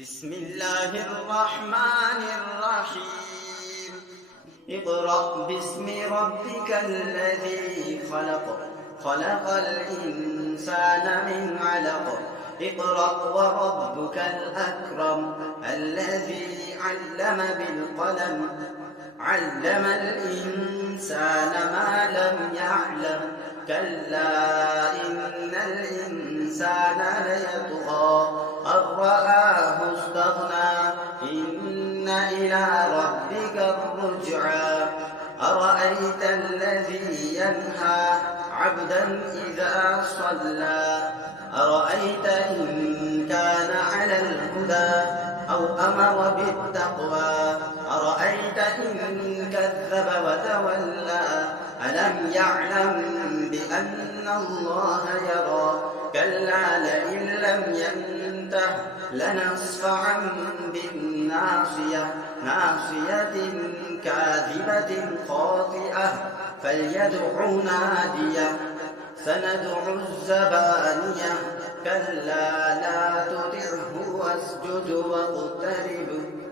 بسم الله الرحمن الرحيم اقرأ باسم ربك الذي خلق خلق الإنسان من علق اقرأ وربك الأكرم الذي علم بالقلم علم الإنسان ما لم يعلم كلا إن الإنسان ليطغى أن رآه استغنى إن إلى ربك الرجعى أرأيت الذي ينهى عبدا إذا صلى أرأيت إن كان على الهدى أو أمر بالتقوى أرأيت إن كذب وتولى ألم يعلم بأن الله يرى كلا لئن لم ينته لنصفعا بالناصية ناصية كاذبة خاطئة فليدع ناديه سندع الزبانية كلا لا تطعه واسجد واقترب